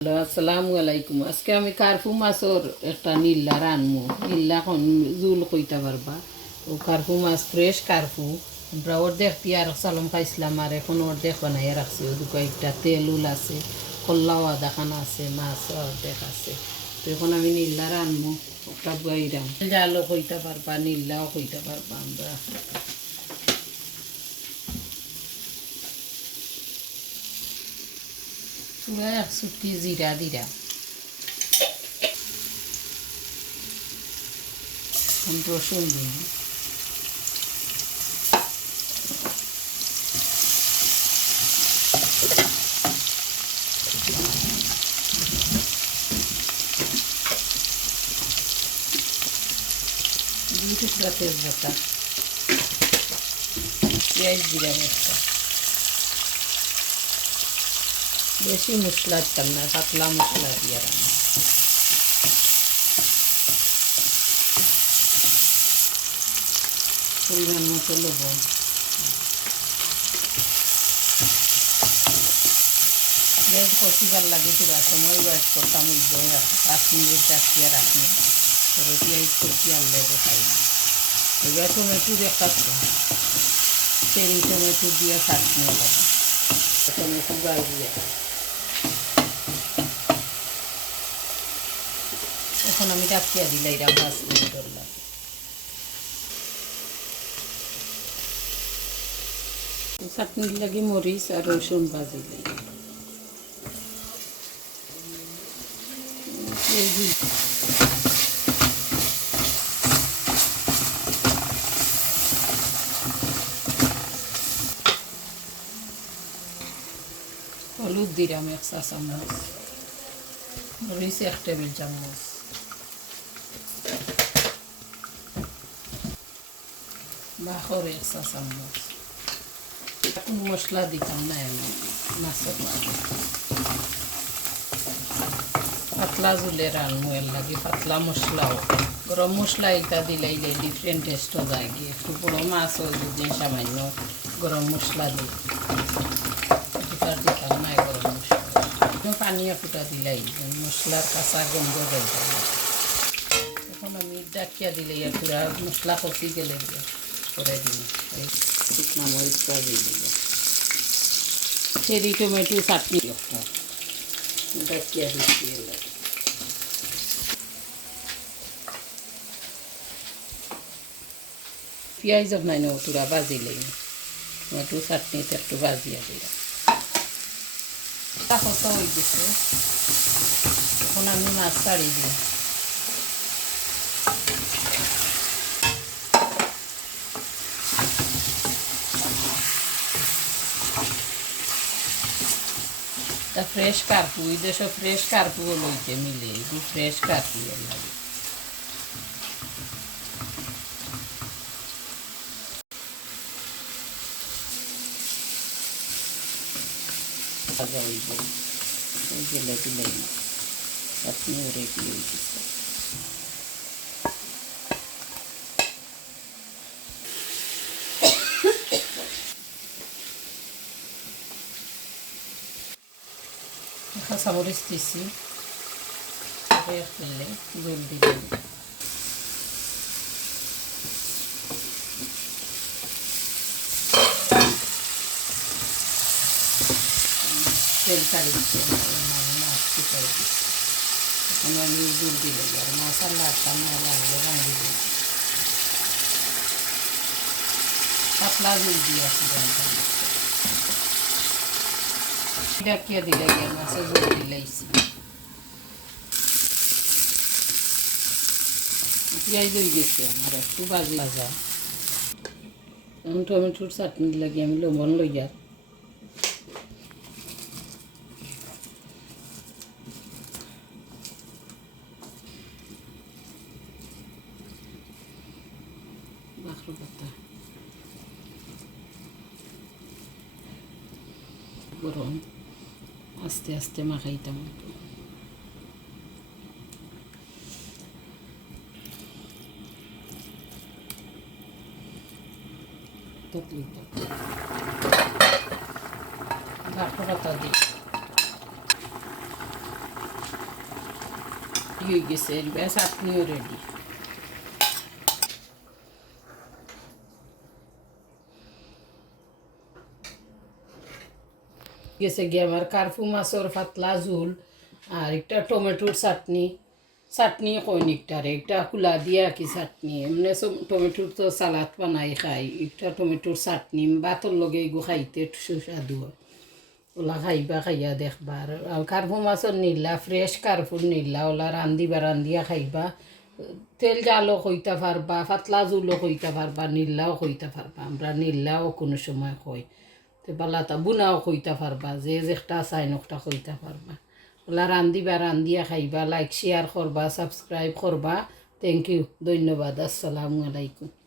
আসসালামু আলাইকুম। আজকে আমি কার্ফু মাছের একটা নীল্লা রানমু। নীল্লা এখন জুল কইতে পারবা। ও কার্ফু মাছ ফ্রেশ কার্ফু। আমরা অর্ধেক তিয়ার সালম খাইছিলাম আর এখন অর্ধেক বানাইয়া রাখছি। ওই কয়েকটা তেল উল আছে, কল্লাও আদাখানা আছে, মাছ অর্ধেক আছে। তো এখন আমি নীল্লা রানমু। একটা বইরাম জালও কইতে পারবা, নীল্লাও কইতে পারবা আমরা। পুরা এক সুটি জিরা দিরা রসুন দিন, দুই টুকরা তেজপাতা, পেঁয়াজ দিলাম একটা। বেশি মশলা দিতাম না, পাতলা মশলা দিয়ে রান্না। পরিমাণ মতো লবণ, পেঁয়াজ কষিবার লাগে পুরা সময় ওয়েট করতাম। ওই 5 মিনিট রাখিয়ে রাখি, পরে পেঁয়াজ কষি আনলে দেখাই না। এবার টমেটো একটা চেরি টমেটো দিয়ে চাটনি হবে। টমেটো গাড়িয়ে এখন আমি ডাকিয়া দিলাই 5 মিনিট লাগে। চাটনির লাগে মরিচ আর রসুন ভাজিলে হলুদ দিলাম 1 চা চামচ, মরিচ 1 টেবিল চামচ, বাখর 1 চা চামচ। কোনো মশলা দিতাম না আমি মাছের মাঝে। পাতলা জুলে রান্নু এর লাগে পাতলা মশলাও, গরম মশলা এটা দিলাইলে ডিফারেন্ট টেস্টও যায় গিয়ে। একটু বড় মাছ হয় যদি সামান্য গরম মশলা দিই, দিতাম না গরম মশলা। পানিয়া ফুটা দিলাই মশলার কাঁচা গন্ধ যায়। এখন আমি ডাকিয়া দিলে পুরা মশলা কষি গেলে করে দিই শুকনা মরিচটা দিয়ে দিল। চেরি টমেটো চাটনি ডাকিয়া দিচ্ছি। পেঁয়াজ নাই না তুরা ভাজিলেই টমেটো চাটনিতে একটু ভাজিয়া দিলাম। কত হয়ে গেছে, এখন আমি মাছ ছাড়ি দিই। ফ্রেশ কার্পু, এই দেশে ফ্রেশ কার্পু লইতে মিলে, ফ্রেশ কার্পু লাগে। গেলে দিলেই চাটনি ওরে কি হয়েছে। কাঁচামরিচ দিছি, ফেললে জল দিলাম। তেল ছাড়ি দিচ্ছি, মাছ শুকাই দিচ্ছি। এখন আমি জল দিলে আর মাছ আর লাগতাম না, লাগলে রাঁধি দিই। পাতলা জল দিয়ে আসি ডাকিয়া দিলে মাছের জল দিলাইছি। পেঁয়াজ হয়ে গেছে আমার, একটু ভাজা। এখন টমেটোর চাটনি লাগে আমি লবণ লইয়া বাখর পাতা গরম আস্তে আস্তে মাখাইতাম। বাখর পাতা দিই রেডি হয়ে গেছে এবার চাটনিও রেডি গেছে গিয়ে আমার কার্ফু মাছের পাতলা ঝোল আর একটা টমেটোর চাটনি চাটনি কইনিকটারে একটা কুলা দিয়া কি চাটনি এমনি সব টমেটোর তো সালাদ বানাই খাই একটা টমেটোর চাটনি ভাতর লগে এগু খাইতে সুস্বাদু হয় ওলা খাইবা খাইয়া দেখবা আর কার্ফু মাছের নিলা ফ্রেশ কার্ফুর নিলা ওলা রান্ধিয়া খাইবা তেল জালও কইতে পারবা পাতলা জুলও কইতে পারবা নিল্লাও কইতে পারবা আমরা নিল্লাও কোনো সময় কই তো বালাতা বুনাও কইতে পারবা যে যেটা চাই নকটা কইতে পারবা ওলা রান্ধিয়া খাইবা লাইক শেয়ার করবা সাবস্ক্রাইব করবা থ্যাংক ইউ ধন্যবাদ আসসালামু আলাইকুম